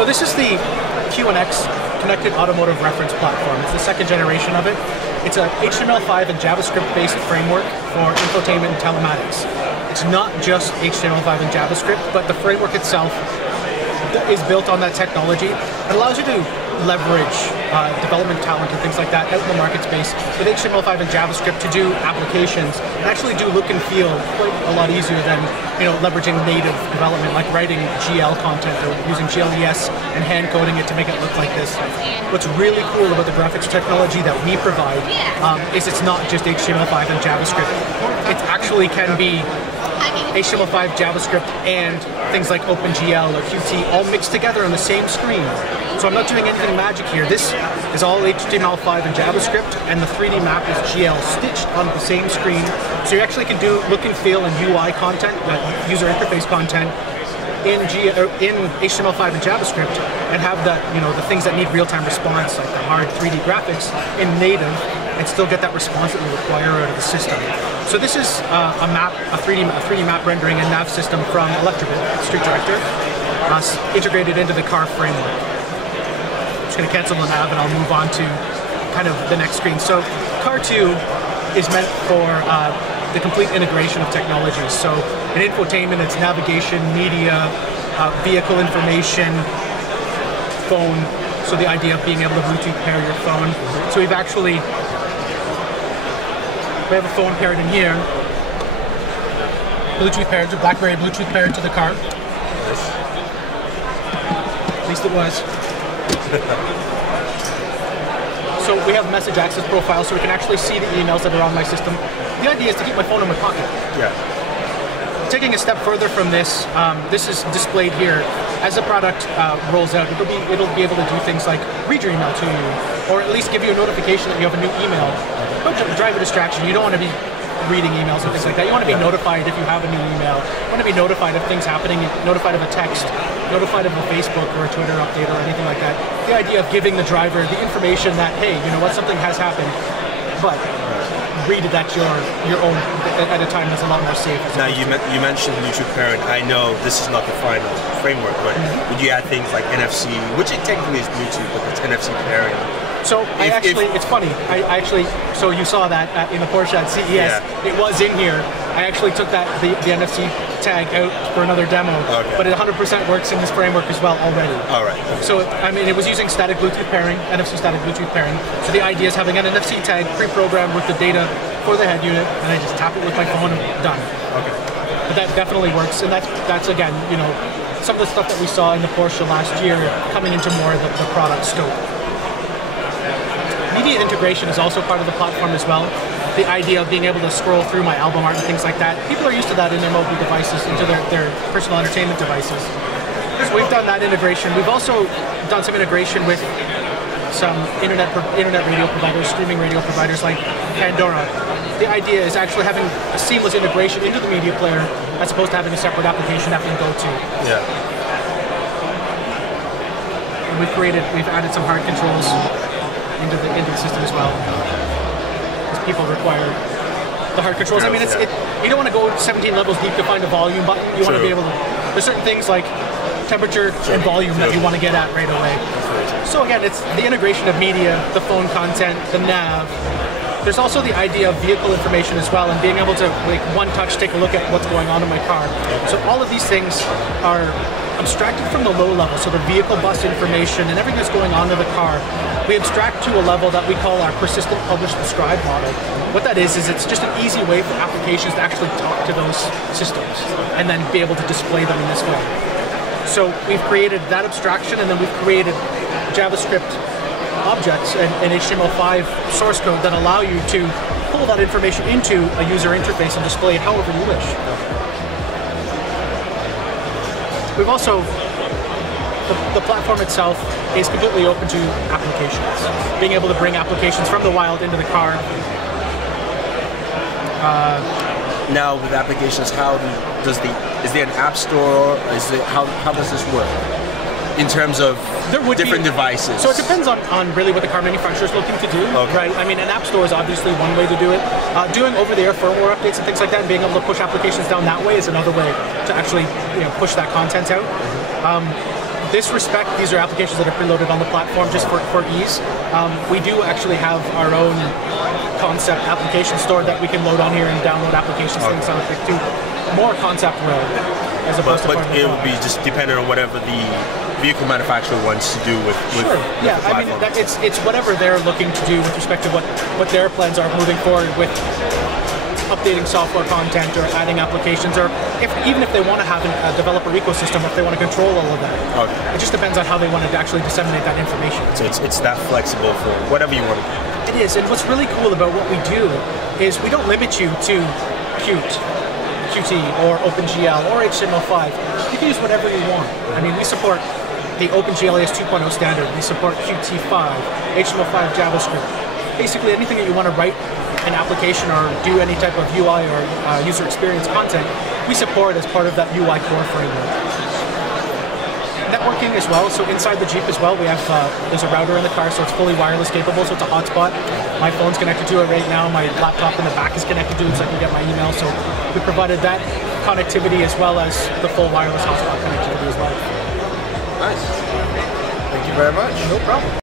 So this is the QNX Connected Automotive Reference Platform. It's the second generation of it. It's a HTML5 and JavaScript-based framework for infotainment and telematics. It's not just HTML5 and JavaScript, but the framework itself is built on that technology. It allows you to leverage development talent and things like that out in the market space with HTML5 and JavaScript to do applications and actually do look and feel quite a lot easier than leveraging native development, like writing GL content or using GLES and hand coding it to make it look like this. What's really cool about the graphics technology that we provide is it's not just HTML5 and JavaScript. It actually can be HTML5, JavaScript, and things like OpenGL or Qt all mixed together on the same screen. So I'm not doing anything magic here. This is all HTML5 and JavaScript, and the 3D map is GL stitched on the same screen. So you actually can do look and feel and UI content, user interface content, in HTML5 and JavaScript, and have the things that need real-time response, like the hard 3D graphics, in native, and still get that response that you require out of the system. So this is a 3D map rendering and nav system from Electrical Street Director, integrated into the CAR framework. I'm just going to cancel the nav and I'll move on to kind of the next screen. So CAR 2 is meant for the complete integration of technologies. So in infotainment, it's navigation, media, vehicle information, phone. So the idea of being able to Bluetooth pair your phone. So we have a phone paired in here, Bluetooth paired to BlackBerry, Bluetooth paired to the car. Nice. At least it was. So we have message access profile, so we can actually see the emails that are on my system. The idea is to keep my phone in my pocket. Yeah. Taking a step further from this, this is displayed here. As the product rolls out, it'll be able to do things like read your email to you, or at least give you a notification that you have a new email. Don't drive a distraction. You don't want to be reading emails and things like that. You want to be notified if you have a new email. You want to be notified of things happening, notified of a text, notified of a Facebook or a Twitter update or anything like that. The idea of giving the driver the information that, hey, you know what, something has happened, but read it at your own at a time that's a lot more safe. Now you mentioned Bluetooth pairing. I know this is not the final framework, but would you add things like NFC, which technically is Bluetooth, but it's NFC pairing? So it's funny. So you saw that in the Porsche at CES. Yeah. It was in here. I actually took the NFC tag out for another demo, but it 100% works in this framework as well already. All right. So I mean, it was using static Bluetooth pairing, NFC static Bluetooth pairing. So the idea is having an NFC tag pre-programmed with the data for the head unit, and I just tap it with my phone and done. Okay. But that definitely works, and that's again, some of the stuff that we saw in the Porsche last year coming into more of the product scope. Media integration is also part of the platform as well. The idea of being able to scroll through my album art and things like that. People are used to that in their mobile devices, into their personal entertainment devices. So we've done that integration. We've also done some integration with some internet radio providers, streaming radio providers like Pandora. The idea is actually having a seamless integration into the media player as opposed to having a separate application that we can go to. Yeah. And we've added some hard controls into the system as well, because people require the hard controls. I mean, you don't want to go 17 levels deep to find a volume button. You want to be able to. There's certain things like temperature and volume that you want to get at right away. So again, it's the integration of media, the phone content, the nav. There's also the idea of vehicle information as well, and being able to, like, one touch, take a look at what's going on in my car. So all of these things are abstracted from the low level, so the vehicle bus information and everything that's going on in the car, we abstract to a level that we call our persistent publish subscribe model. What that is it's just an easy way for applications to actually talk to those systems and then be able to display them in this way. So we've created that abstraction, and then we've created JavaScript objects and HTML5 source code that allow you to pull that information into a user interface and display it however you wish. We've also, the platform itself is completely open to applications. Being able to bring applications from the wild into the car. Now with applications, is there an app store? How does this work? In terms of different devices? So it depends on really what the car manufacturer is looking to do, right? I mean, an app store is obviously one way to do it. Doing over-the-air firmware updates and things like that, and being able to push applications down that way is another way to actually push that content out. this respect, these are applications that are preloaded on the platform just for ease. We do actually have our own concept application store that we can load on here and download applications, things on it too. More concept world as opposed to. But it will be just dependent on whatever the vehicle manufacturer wants to do with sure. Yeah, I mean it's whatever they're looking to do with respect to what their plans are moving forward with updating software content or adding applications, or even if they want to have a developer ecosystem, if they want to control all of that. Okay. It just depends on how they want to actually disseminate that information. So it's that flexible for whatever you want to do. It is, and what's really cool about what we do is we don't limit you to Qt or OpenGL or HTML5. You can use whatever you want. I mean, we support the OpenGLAS 2.0 standard. We support Qt5, HTML5, JavaScript. Basically anything that you want to write an application or do any type of UI or user experience content, we support as part of that UI core framework. Networking as well, so inside the Jeep as well, we have there's a router in the car, so it's fully wireless capable, so it's a hotspot. My phone's connected to it right now, my laptop in the back is connected to it, so I can get my email, so we provided that connectivity as well as the full wireless hotspot connectivity as well. Nice. Thank you very much. No problem.